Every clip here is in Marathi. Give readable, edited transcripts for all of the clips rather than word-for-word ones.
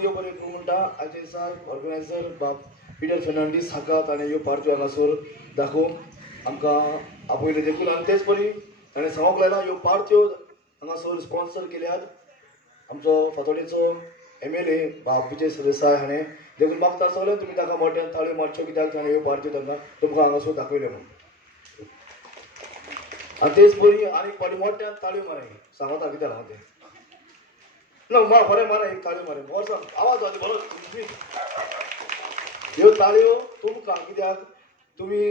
देव बरें करूं म्हणटा अजय सर ऑर्गनायझर बाब पीटर फर्नांडीस हाका ताणें ह्यो पार्ट्यो हांगासर दाखोवन आमकां आपयले देखून आनी तेच परी ताणें सांगूंक लायला ह्यो पार्ट्यो हांगासर स्पॉन्सर केल्यात आमचो फातोडेचो MLA बाब विजय सरदेसाय हाणें देखून मागता सगळ्यांक तुमी ताका मोठ्यान ताळयो मारच्यो कित्याक ताणें ह्यो पार्ट्यो तुमकां हांगासर दाखयले म्हणून आनी तेच परी आनी फाटीं मोठ्यान ताळयो माराय सांगता कित्याक हांव तें ना मार बरें मारा एक ताळयो मारे वर्सां आवाज जाता बरो ह्यो ताळयो तुमकां कित्याक तुमी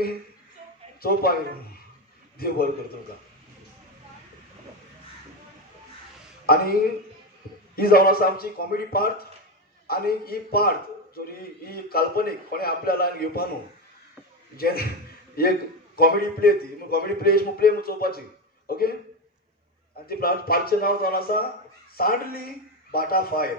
चोवपाक येयले म्हणून देव बरें कर तुमकां आनी ही जावन आसा आमची कॉमेडी पार्ट आनी ही पार्ट जोरी ही काल्पनीक कोणें आपल्या लायन घेवपा न्हू जे एक कॉमेडी प्ले ती कॉमेडी प्ले प्ले म्हूण चोवपाची ओके आनी ती पार्टचें नांव जावन आसा सांडली बाटा फायल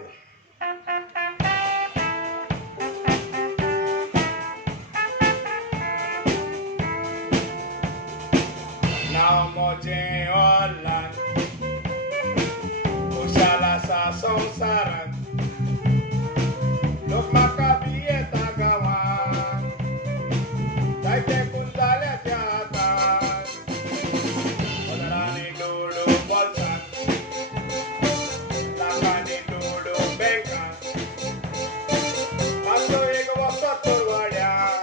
नाव मोजें ओल्लान उशाला सा संवसारान लोक म्हाका भियेता गांवान जायते खून जाल्या त्या हातान पदरांनी डोळो बोल्सान लाखांनी डोळो बँकान मातसो एक वसत वाड्यान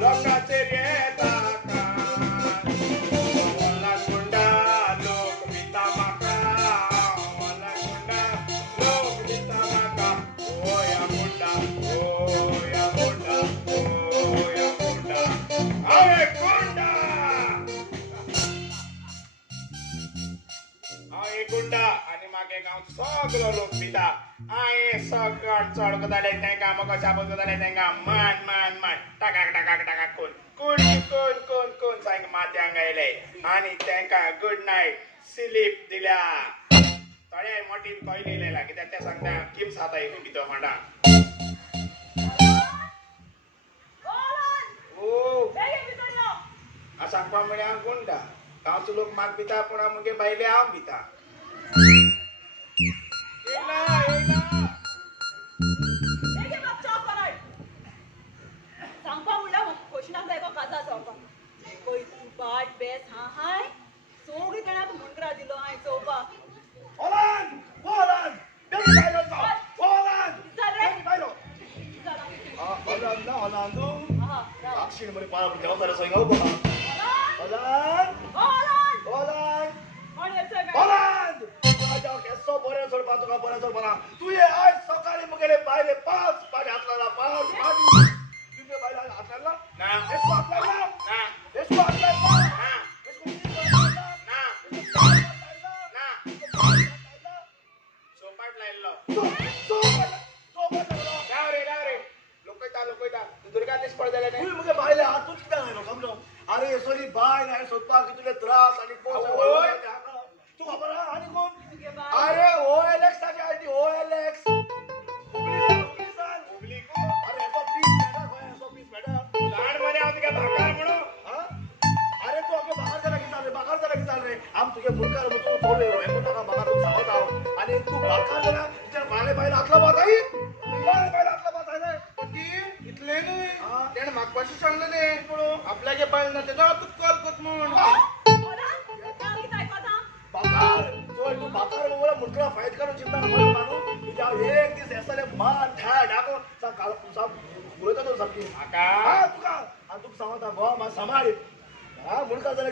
लोकांचेर येता गुंडा आणि मागे गांवचो सगळो लोक पिता हांवें सगळ्यान चड कोताले तांकां म्हाका शाबूत कोताले तांकां मान मान मान टाकाक टाकाक टाकाक कोण कोण कोण कोण कोण सांग माथ्यांक आयले आनी तांकां गुड नायट स्लीप दिल्या थोडे मोठीन कोयली येयला कित्याक ते सांगता किम्स खाता येयली भितर मांडा ओ सांगपा म्हळ्यार हांव गुंडा गांवचो लोक म्हाका भिता पूण हांव मुगे बायले हांव भिता सांगपा म्हणल्यार खोशनाक जाय काजा जावपाक पळय तूं बाट बेस हा हाय सगळी जाणांक मुंडरा दिलो हांवें चोवपाक ओलान ओलान बेगी बायलो जाव ओलान बेगी बायलो ओलान ना ओलान तूं अक्षय मरे पाळा पण देवतारे सोयगाव बघा ओलान ओलान ओलान कोण येता ओलान जाव केसो बरें सोडपा तुका बरें सोडपा तू ये आज सकाळी मुगेले बायले 5 पाडी हातला 5 पाडी तुगे बायले हातला ना एसको हातला ना एसको हातला ना एसको ना ना सोपाट लायल्लो राव रे लोकयता दुर्गा दिस पड जाले तू मुगे बायले हातूच कित्याक लायलो समजो अरे सोरी बाय नाही सोदपाक तुले त्रास आणि तू खबर आहा आनी कोण अरे OLX ताची आयडी OLX हुबली को अरे एसो पीस मेडा लाड मारे हांव तुका भाकार म्हणू अरे तू आगे बागार जरा की चाल रे आम तुगे मुलकार तू थोडे हेको ताका बागार सांगत आहो आणि तू बागार जरा तुझ्या बायले बायला हातला बात आई बायले बायला हातला बात आहे रे ती इतले न्हय तेणे म्हाका कशें सांगलेले पूण आपल्यागे बायल ना तेजो हातूच कॉल कोत म्हूण बागार तू बागार मला मुलगा फायद करून चिंता नको मानू तुझ्या एक दिस एसाले मान ठा डाको सा काल सा बोलतो तो सारखी काका तुका तुका सांगता गो मा सांभाळ मुलगा जाले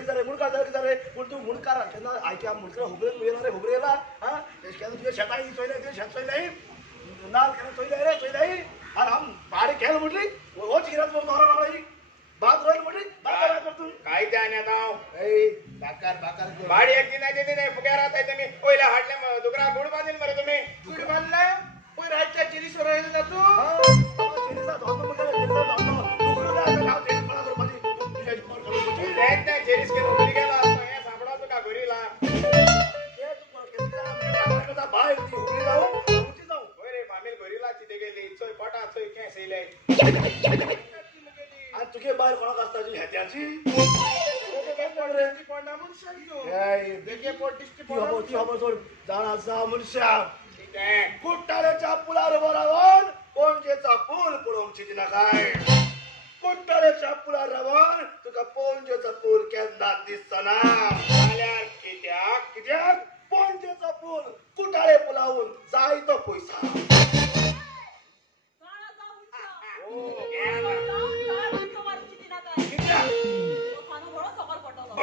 रे पण तू मुलकार केन्ना आयच्या मुलगा हुबरेला केन्ना तुझ्या शेताई चोयले ते शेत चोयले नाल केन्ना चोयले रे अरे आम बारी केल म्हटली होच गिरात म्हणून नवरा लागला बात रोय म्हटली बात तू काय जाने हांव ए बाकार बाडी एक दिन नाही फुग्या राहताय तुम्ही पहिला हाडले दुगरा गुड बांधील मरे तुम्ही गुड बांधला पण रातच्या चिरीसवर राहिला ना तू चिरीचा धोतो म्हणजे चिरीचा धोतो दुगरा नाव ते मला तर माझी तुझ्या कॉल नाही जेरीस के नोकरी गेला असतो हे सापडा तुका घरीला ते तू केसला मेटा बाय ती उभी जाऊ होय रे फामील घरीला तिथे गेली चोय पटा चोय काय सैले आज तुझे बाहेर कोणाक असता जी ह्याची ती हबो सोड जाण आसा मनशा कुट्टाल्याच्या चिंती नाकाय कुट्टाळेच्या पुला रावण तुका पोंजेचा पूल केन्ना दिसना जाल्यार कित्याक कित्याक पोंजेचा पूल कुटाळे पुलावून जायतो पैसा गाणं गाऊन जा. ओ घ्या ना. गाणं गाऊन जा, वारी किती नाका. कित्याक तो खाणं बरो सकाळ पडटलो.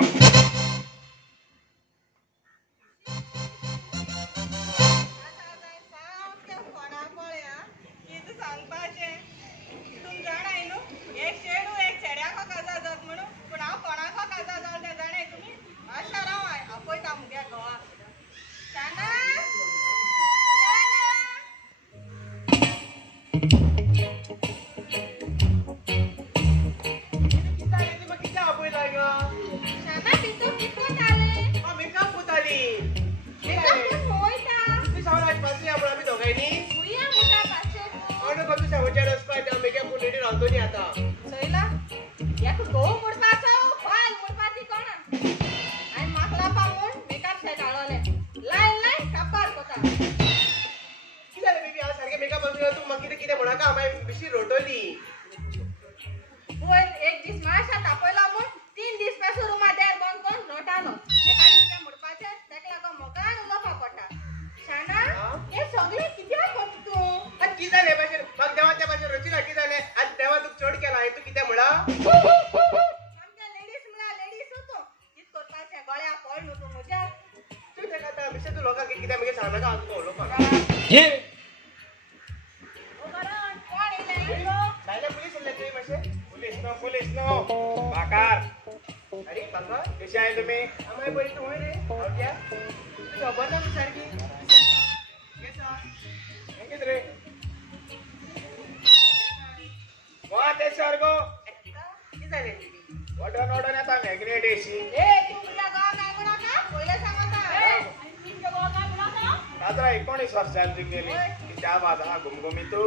पुलिस नो बाकार अरे बाबा कशी आहे तुम्ही आम्ही बरी तू रे क्या तू खबर ना सारखी किती रे वा ते सारखो किती झाले वडन वडन आता मॅग्नेट एसी रात्रा 19 वर्षांची गेली त्या बाधा घुमघुमी तू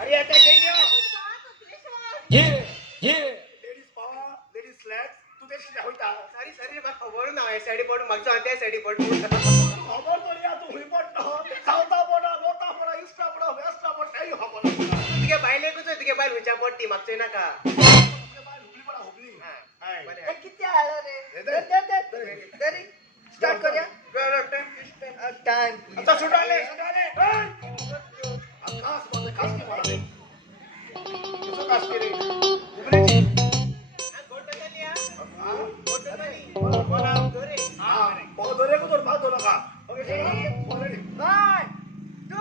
अरे आता घेऊन ये लेडीज पावा लेडीज स्लॅक्स तू तेच होता सारी सारी म्हाका खबर ना हे सायडी पडून म्हाका सांग त्या सायडी पडून खबर तो या तू हुईपट ना सावता पडा लोटा पडा इस्टा पडा वेस्टा पडा काही खबर तुगे बायलेकूच तुगे बायल हुंच्या पडटी म्हाका नाका हुबली पडा हुबली किती आलं रे तरी स्टार्ट करूया टाइम आता सुटाले खास मध्ये खास की मला कसं कास केली बहुत धरे को तो बात हो लगा ओके ऑलरेडी 1 2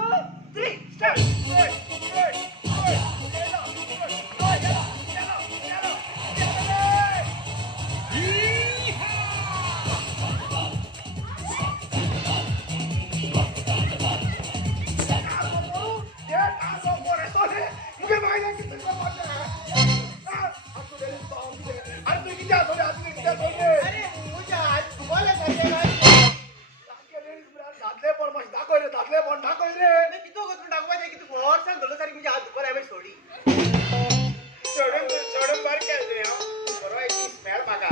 3 स्टार्ट चढून बार केलं बरोबर स्मेल म्हाका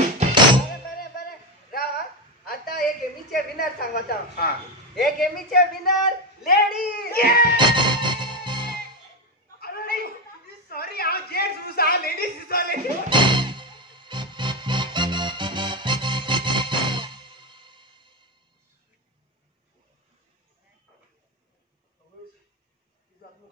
बरे राव आता हे गेमीचे विनर सांगता हा हे गेमीचे विनर लेडीज सॉरी हांव जेंट्स दिसा लेडीज दिसाले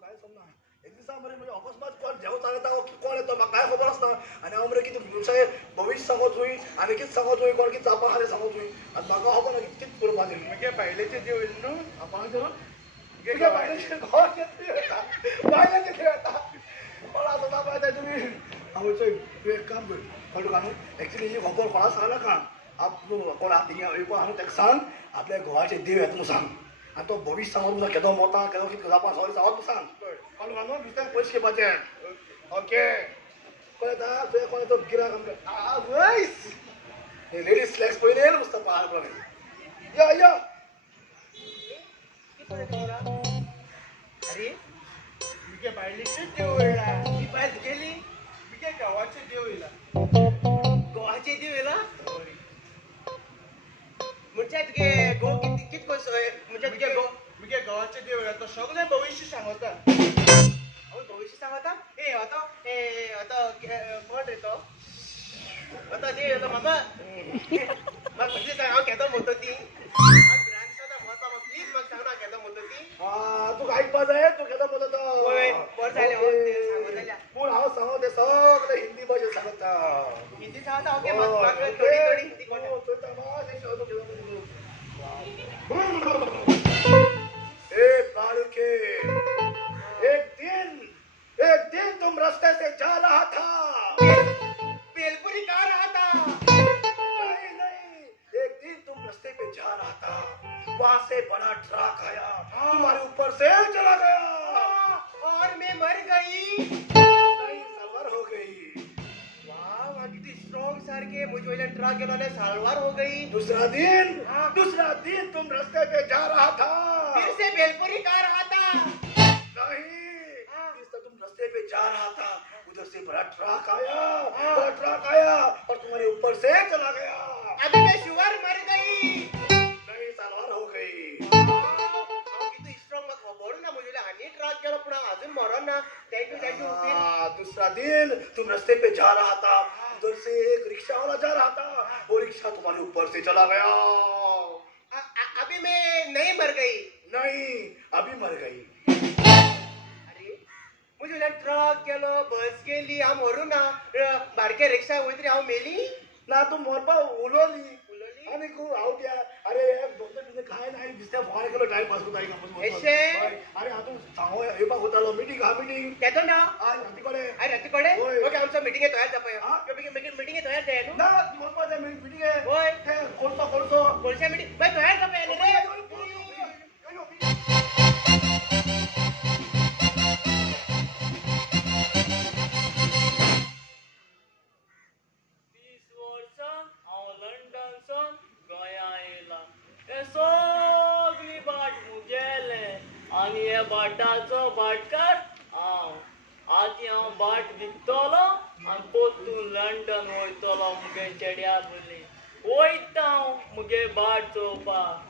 काय समजा एक दिवसा मरे म्हणजे अकस्मात कोण जेव चालता कोण येतो म्हाका काय खबर आसना आनी हांव मरे कितें मुसाय भविश्य सांगत हुई आनी कितें सांगत हुई कोण कितें चापा हारे सांगत हुई आनी म्हाका खबर ना कितें करपाचें म्हणजे बायलेचे देव न्हू बायलांचे खेळता मला असं दाखवायचं तुम्ही हांव तू एक काम कर कळ्ळें तुका न्हू एक्चुली ही खबर कोणा सांगला का आप कोण थिंगा येवपा हांव ताका सांग आपल्या घोवाचे देव येता म्हणून सांग आनी तो भविश्य सांगत तुका केदो मोता केदो कितें जावपा सगळें सांगत तूं सांग कळ्ळें तुका न्हू भितर पयशे घेवपाचे ओके कळटा तुवें कोण तो गिराक आमकां लेडीज स्लॅक्स पयले मुस्तफा या या अरे तुगे बायलेचे देव येयला ही बायल गेली तुगे गावाचे देव येयला गोवाचे देव येला म्हणजे तुगे गो कित म्हणजे तुगे गावाचे देव येयला तो सगळे भविष्य सांगता हांव भविष्य सांगता आता कोण रे तो आता ते आता म्हाका म्हणजे सांग हांव केदो म्हणतो ती म्हाका भिरांत दिसता म्हाका प्लीज म्हाका सांग ना केदो म्हणतो ती तुका आयकपा जाय तू केदो म्हणटा तो बरें जालें हांव सांगो जाल्यार पूण हांव सांगो ते सगळे हिंदी भाशेन सांगता हिंदी सांगता ओके म्हाका थोडी थोडी हिंदी कोण एक बालके एक दिन तुम रास्ते से जा रहा था बेलपुरी कहाँ रहा था नहीं एक दिन तुम रास्ते पे जा रहा था वहां से बड़ा ट्रक आया तुम्हारे ऊपर से चला गया और मैं मर गई नहीं सवार हो गई वाह किती स्ट्रॉंग सारखे मुझे ट्रक गेलो सालवार हो गई दूसरा दिन तुम रास्ते पे जा रहा था फिर से बेलपुरी कहाँ रहा था नहीं तुम रास्ते पे जा रहा था उधर से बड़ा ट्रक आया और तुम्हारे ऊपर से चला गया अभी मैं शुगर मर गई नहीं सवार हो गई किती स्ट्रॉंग मग खबर ना मुझे आणि ट्रक गेलो पण अजून मरण ना थँक्यू दूसरा दिन तुम रास्ते पे जा रहा था उधर से एक रिक्शा वाला जा रहा था वो रिक्शा तुम्हारे ऊपर से चला गया अभी मैं नहीं मर गई नहीं अभी मर गई अरे मुझे ट्रक गेलो बस गेली हांव मरू ना बारके रिक्षा वयतरी हांव मेली ना तू मोरपा उलोली उलोली आणि हांव त्या अरे दोन काय नाही दिसत्या फॉर केलो टाइम पास करता एशे? अरे हातून सांगो येवपाक वतालो मिटींग येतो ना आज राती कडे राती कडे होय. ओके आमचं मिटिंग तयार जापय हा? मिटिंग तयार जाय न्हू ना मोरपा जाय मिटींग आहे होय कोणतो कोणत्या मिटिंग बाय तयार जापय रे सगळी बाट मुगेले आणि हे बाटाचो बाटकार आधी हांव बाट विकतलो आनी पोतून लंडन वयतलो मुगे चेड्या बोली वयता हांव मुगे बाट चोवपाक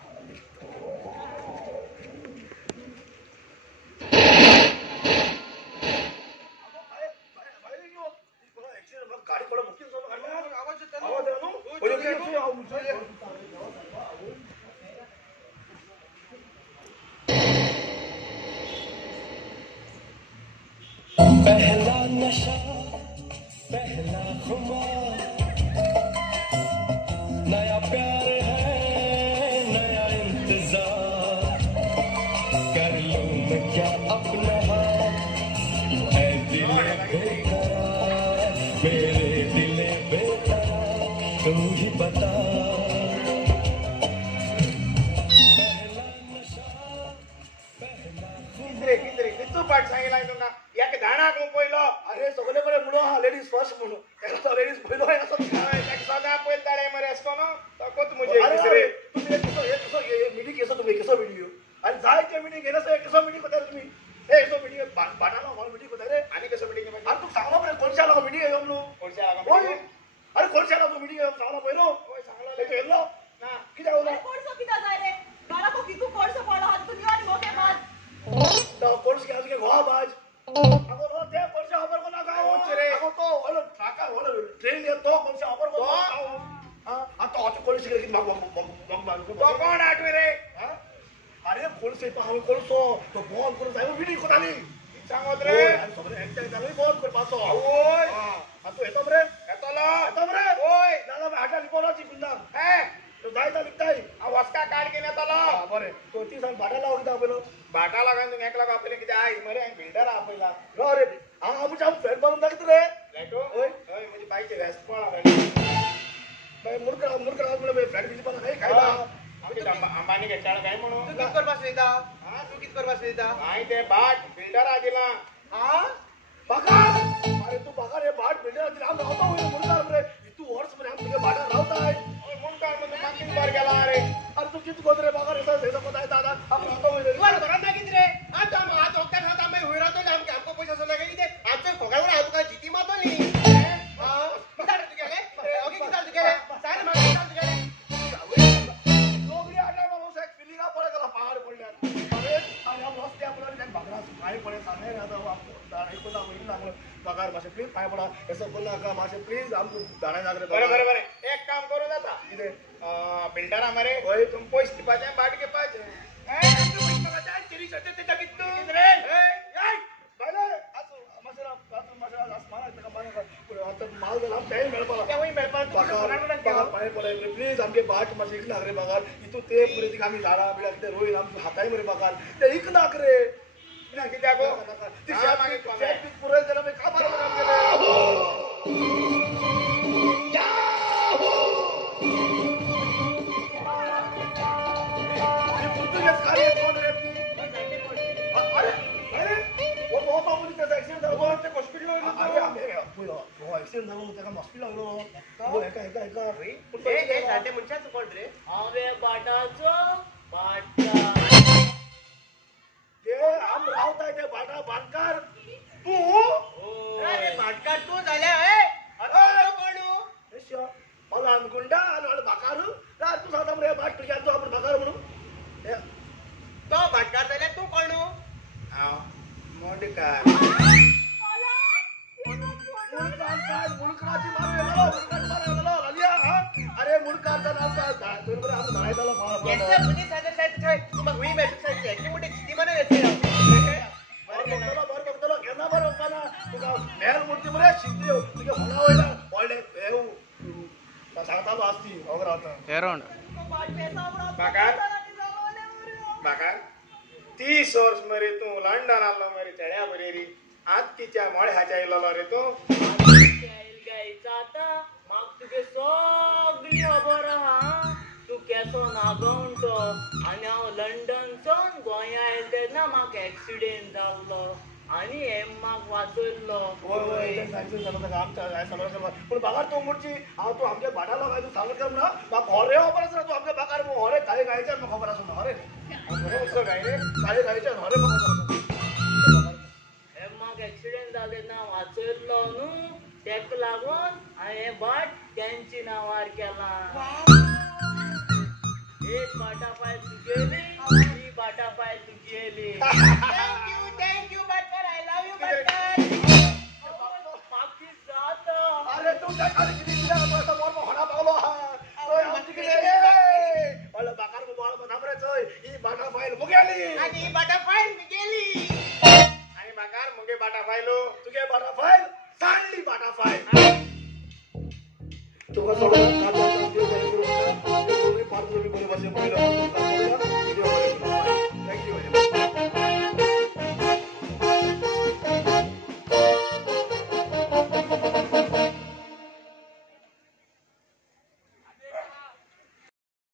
गाडी कोणा मुख्य आवाज येतो आवाज आहे ना? पहिले ते असे आवाज पहला नशा पहला खुमार नया प्यार है नया इंतजार कर लूं मैं क्या अपना ऐ दिल बेकरार मेरे दिल बेकरार तू ही बता पहला नशा पहला कितू पाठ सांगितलाय तुका एक धाणाक पयलो अरे सगळे बरे म्हणून हा लेडीज फर्स्ट म्हणून त्याला लेडीज पहिलो आहे असं सदा पयल ताळे मरे असतो ना तो कोत मुझे अरे तुम्ही मीटिंग केसो तुम्ही केसो व्हिडिओ आणि जाय ते मीटिंग घेणं सर केसो मीटिंग होता तुम्ही हे केसो मीटिंग बाटाला हॉल मीटिंग होता रे आणि कसं मीटिंग अरे तू सांगला बरे कोणच्या लोक मीटिंग आहे म्हणून कोणच्या होय अरे कोणच्या लोक मीटिंग आहे सांगला पहिलो होय सांगलो ते गेलो ना किती होलो कोणसो किता जाय रे बारा को कितू कोणसो पडलो हात तू निवानी मोके मार तो कोर्स के आज के गोवा बाज अगो रो ते कोर्स ऑफर को ना गाओ रे अगो तो वाला ट्रका वाला ट्रेन ये तो कोर्स ऑफर को हां आ तो आज कोर्स के मग तो कोण आठवे रे हां अरे कोर्स पाव कोर्स तो बॉल करून जाय व्हिडिओ को आली सांगत रे आणि सगळे एकटा झाले बॉल कर पासो होय हां तो येतो रे येतलो रे होय दादा हाटा लिपोराची कुंदा हे तो जायता लिखताय आ वस्का काढ घेऊन येतलो बरे तो ती सांग भाडा लावून दा बोलो बाटा लागून तुम्ही एकला आपले किती आहे मरे बिल्डर आपला रो रे आमच्या फ्रेंड बनून दाखत रे लाईटो होय होय म्हणजे बाईचे व्यास पण बाय मुरकरा म्हणजे फ्रेंड बिजी पण आहे काय अंबानी घेचाळ काय तू म्हणून कित करपास वयता हा तू कित करपास वयता नाही ते बाट बिल्डर आदिला हा पगार अरे तू पगार हे बाट बिल्डर आधी आम रावता होय मुरकार रे तू वर्ष मध्ये आम तुझे भाडा रावताय म्हणून काय म्हणतो मागील बार गेला अरे अरे तू किती गोद रे पगार येता हेचा कोताय दादा आम रावता होय रे तू आला बरा ना कित रे आज आम हात ओक्का खाता आम्ही होय राहतो आमके आमको पैसा सोला गेली ते आजचे फोगावर हात का जिती मातोली हा कितार तू गेले ओके कितार तू गेले सारे मागे कितार तू गेले लोगरी आटा बाबू से फिलिंग आ पडे गेला पहाड पडल्या अरे आणि हम रस्ते आपल्याला काय बकरा सुखाई पडे सांगे आता आपण ऐकू ना होईल ना पगार मासे प्लीज पाय पडा असं बोलला का मासे प्लीज आम दाणा जागरे बरोबर एक काम करू जाता इथे बिल्डर आमारे होय. तुम पैसे दिपाचे बाट के पाचे माल झाला टाइम प्लीज आमचे बाट मासे इक नाक रे बघार इतू ते पुरे आम्ही झाडा बिडा किती रोईल आमच्या हाताय मरे बघार ते इक नाक रे कित्याक गो? ती हा, मागे पामे. पुरे जरा मी का बरोबर आमचे पुर्तुगेज कार्य कोण रे अरे अरे वो बहुत आमुली त्याचा ऍक्सिडेंट झाला ते हॉस्पिटल अरे आम्ही हो ऍक्सिडेंट झाला त्याला हॉस्पिटल लागलो हो एका ए साठे मुंच्या तू कोण रे हांवे बाटाचो बाटा ते आम रावताय ते बाटा बांधकार तू अरे भाटकार तू झाल्या ए अरे कोण मला अनुकुंडा आणि वाला बाकारू रा तू सांगता रे बाट तुझ्या तो आपण बाकार म्हणून तो भाटकार झाल्या तू कोण मोडीकार मुलकाची मारू अरे मुलकारचा नाव काय बरोबर आम्ही धायला येसे पुणे सादर साहित्य ठेव तू मग हुई मॅसेज साहित्य की मोठी स्थिती म्हणा येते तुका मेल मूर्ती मरे शिंदे तुझ्या म्हणा होईना पडले येऊ सांगता असती अगर आता अराउंड बाका 30 वर्ष मरे तू लंडन आलो मरे चढ्या बरे रे आज तिच्या मोळे हाच्या इलो रे तू गायचा आता मग तुगे सगळी खबर आहा तू केसो नागवंटो आनी हांव लंडनसून गोंया आयले तेन्ना म्हाका एक्सिडेंट जाल्लो आनी हे म्हाका वाचयल्लो पण बागार तो म्हणची हांव तू आमच्या भाटाला काय तू सांगत कर ना म्हाका हरे खबर आसा तू आमच्या बागार हरे काळे गायच्या म्हाका खबर आसा हरे असं काय रे काळे गायच्या हरे म्हाका खबर आसा हे म्हाका एक्सिडेंट जालें नांव वाचयल्लो न्हू तेका लागून हांवें बाट तेंची नांवार केलां एक बाटा फायल तुगेली ही बाटा फायल तुगेली थँक यू बटकर आय लव्ह यू बटकर मागी जाता अरे तू काय खाली किती दिला तो मोर होडा पावलो हा ओय आमची किती वाला बाकार को बाळ बनाबरेच ही बाटा फाईल मुगेली आणि बटरफ्लाय गेली आणि बाकार मुगे बाटा फायलो तुगे बाटा फाईल सांडली बाटा फाईल तुका सगळं काढलं तर ते करू नका ते पार्ट मी कोणी बसे पहिलं